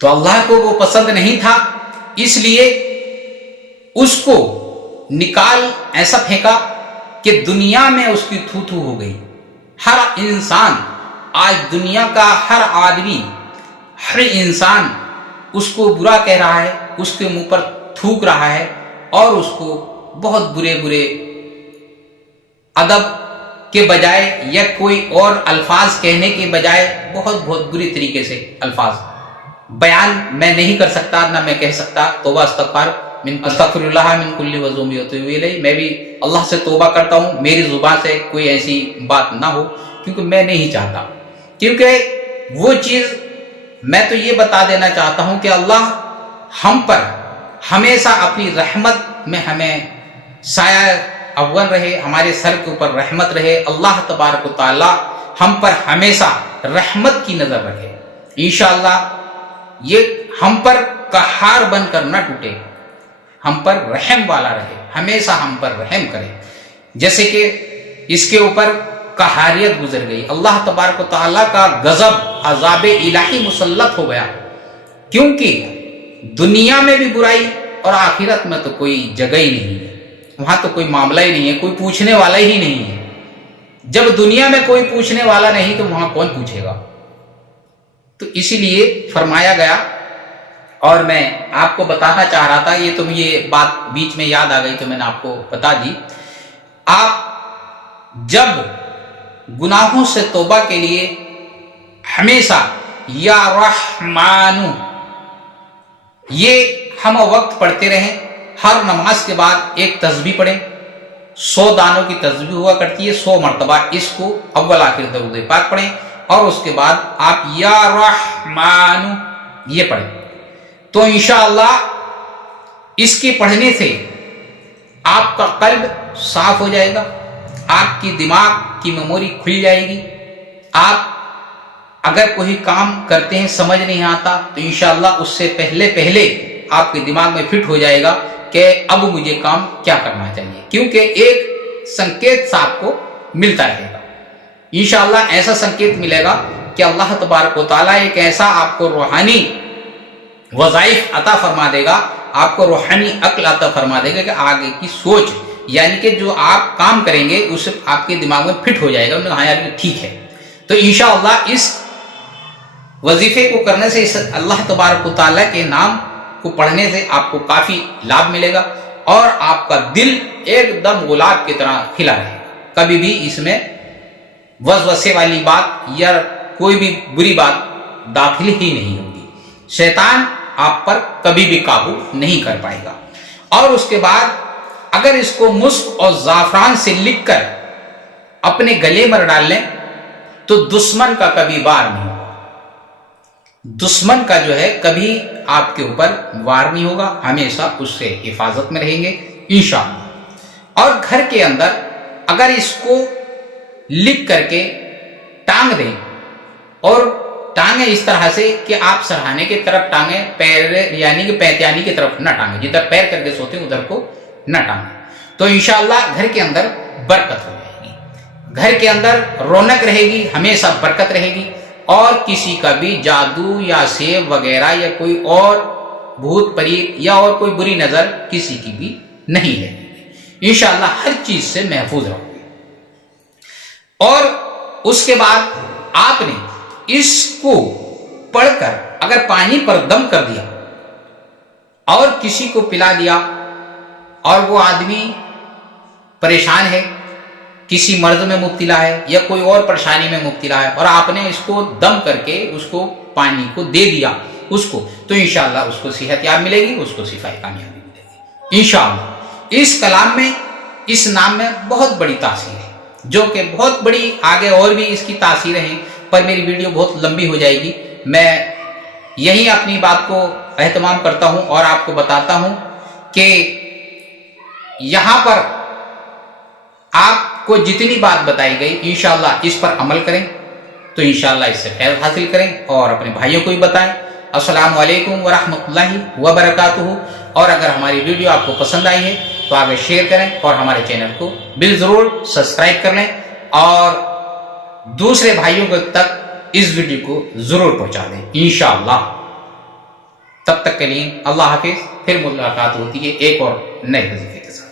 تو اللہ کو وہ پسند نہیں تھا، اس لیے اس کو نکال ایسا پھینکا کہ دنیا میں اس کی تھو تھو ہو گئی۔ ہر انسان آج دنیا کا ہر آدمی، ہر انسان اس کو برا کہہ رہا ہے، اس کے منہ پر تھوک رہا ہے اور اس کو بہت برے برے ادب کے بجائے یا کوئی اور الفاظ کہنے کے بجائے بہت بری طریقے سے الفاظ بیان میں نہیں کر سکتا، نہ میں کہہ سکتا۔ توبہ استغفر اللہ من کل وذنب واتوب الیہ، میں بھی اللہ سے توبہ کرتا ہوں میری زبان سے کوئی ایسی بات نہ ہو، کیونکہ میں نہیں چاہتا، کیونکہ وہ چیز میں تو یہ بتا دینا چاہتا ہوں کہ اللہ ہم پر ہمیشہ اپنی رحمت میں ہمیں سایہ اول رہے، ہمارے سر کے اوپر رحمت رہے۔ اللہ تبارک و تعالی ہم پر ہمیشہ رحمت کی نظر رکھے، انشاءاللہ یہ ہم پر قہار بن کر نہ ٹوٹے، ہم پر رحم والا رہے، ہمیشہ ہم پر رحم کرے۔ جیسے کہ اس کے اوپر قہاریت گزر گئی، اللہ تبارک و تعالیٰ کا غضب عذاب الہی مسلط ہو گیا، کیونکہ دنیا میں بھی برائی اور آخرت میں تو کوئی جگہ ہی نہیں ہے، وہاں تو کوئی معاملہ ہی نہیں ہے، کوئی پوچھنے والا ہی نہیں ہے۔ جب دنیا میں کوئی پوچھنے والا نہیں تو وہاں کون پوچھے گا؟ تو اسی لیے فرمایا گیا، اور میں آپ کو بتانا چاہ رہا تھا، یہ بات بیچ میں یاد آ گئی تو میں نے آپ کو بتا دی۔ آپ جب گناہوں سے توبہ کے لیے ہمیشہ یا رحمان یہ ہم وقت پڑھتے رہیں، ہر نماز کے بعد ایک تسبیح پڑھیں، 100 دانوں کی تسبیح ہوا کرتی ہے، 100 مرتبہ اس کو اول آخر درود پاک پڑھیں، اور اس کے بعد آپ یا رحمان یہ پڑھیں، تو انشاءاللہ اس کے پڑھنے سے آپ کا قلب صاف ہو جائے گا، آپ کی دماغ کی میموری کھل جائے گی۔ آپ اگر کوئی کام کرتے ہیں سمجھ نہیں آتا تو انشاءاللہ اس سے پہلے آپ کے دماغ میں فٹ ہو جائے گا کہ اب مجھے کام کیا کرنا چاہیے، کیونکہ ایک سنکیت سا آپ کو ملتا رہے گا۔ انشاءاللہ ایسا سنکیت ملے گا کہ اللہ تبارک و تعالیٰ ایک ایسا آپ کو روحانی وظائف عطا فرما دے گا، آپ کو روحانی عقل عطا فرما دے گا کہ آگے کی سوچ، یعنی کہ جو آپ کام کریں گے اس آپ کے دماغ میں فٹ ہو جائے گا، ہاں یار ٹھیک ہے۔ تو انشاءاللہ اس وظیفے کو کرنے سے، اس اللہ تبارک و تعالیٰ کے نام کو پڑھنے سے آپ کو کافی لابھ ملے گا، اور آپ کا دل ایک دم گلاب کی طرح کھلا رہے گا، کبھی بھی اس میں وسوسے والی بات یا کوئی بھی بری بات داخل ہی نہیں ہوگی، شیطان آپ پر کبھی بھی قابو نہیں کر پائے گا۔ اور اس کے بعد اگر اس کو مسک اور زعفران سے لکھ کر اپنے گلے میں ڈال لیں تو دشمن کا کبھی وار نہیں ہوگا، دشمن کا جو ہے کبھی آپ کے اوپر وار نہیں ہوگا، ہمیشہ اس سے حفاظت میں رہیں گے انشاءاللہ۔ اور گھر کے اندر اگر اس کو لکھ کر کے ٹانگ دیں، اور ٹانگیں اس طرح سے کہ آپ سرہانے کی طرف ٹانگیں، پیر یعنی کہ پیتیانی کی طرف نہ ٹانگیں، جدھر پیر کر کے سوتے ہیں ادھر کو نہ ٹانگیں، تو انشاءاللہ گھر کے اندر برکت ہو جائے گی، گھر کے اندر رونق رہے گی، ہمیشہ برکت رہے گی، اور کسی کا بھی جادو یا سیب وغیرہ یا کوئی اور بھوت پریت یا اور کوئی بری نظر کسی کی بھی نہیں لگے گی، انشاءاللہ ہر چیز سے محفوظ رہو گے۔ اور اس کے بعد آپ نے اس کو پڑھ کر اگر پانی پر دم کر دیا اور کسی کو پلا دیا، اور وہ آدمی پریشان ہے، کسی مرض میں مبتلا ہے یا کوئی اور پریشانی میں مبتلا ہے، اور آپ نے اس کو دم کر کے اس کو پانی کو دے دیا اس کو، تو انشاءاللہ اس کو صحت یاب ملے گی، اس کو شفا کامیابی ملے گی انشاءاللہ۔ اس کلام میں، اس نام میں بہت بڑی تاثیر ہے، جو کہ بہت بڑی، آگے اور بھی اس کی تاثیریں ہیں، پر میری ویڈیو بہت لمبی ہو جائے گی، میں یہی اپنی بات کو اہتمام کرتا ہوں اور آپ کو بتاتا ہوں کہ یہاں پر آپ کو جتنی بات بتائی گئی انشاءاللہ اس پر عمل کریں تو انشاءاللہ اس سے خیر حاصل کریں، اور اپنے بھائیوں کو بھی بتائیں۔ السلام علیکم ورحمۃ اللہ وبرکاتہ۔ اور اگر ہماری ویڈیو آپ کو پسند آئی ہے تو آگے شیئر کریں، اور ہمارے چینل کو ضرور سبسکرائب کر لیں، اور دوسرے بھائیوں تک اس ویڈیو کو ضرور پہنچا دیں انشاءاللہ۔ تک کے لیے اللہ حافظ، پھر ملاقات ہوتی ہے ایک اور نئے وظیفے کے ساتھ۔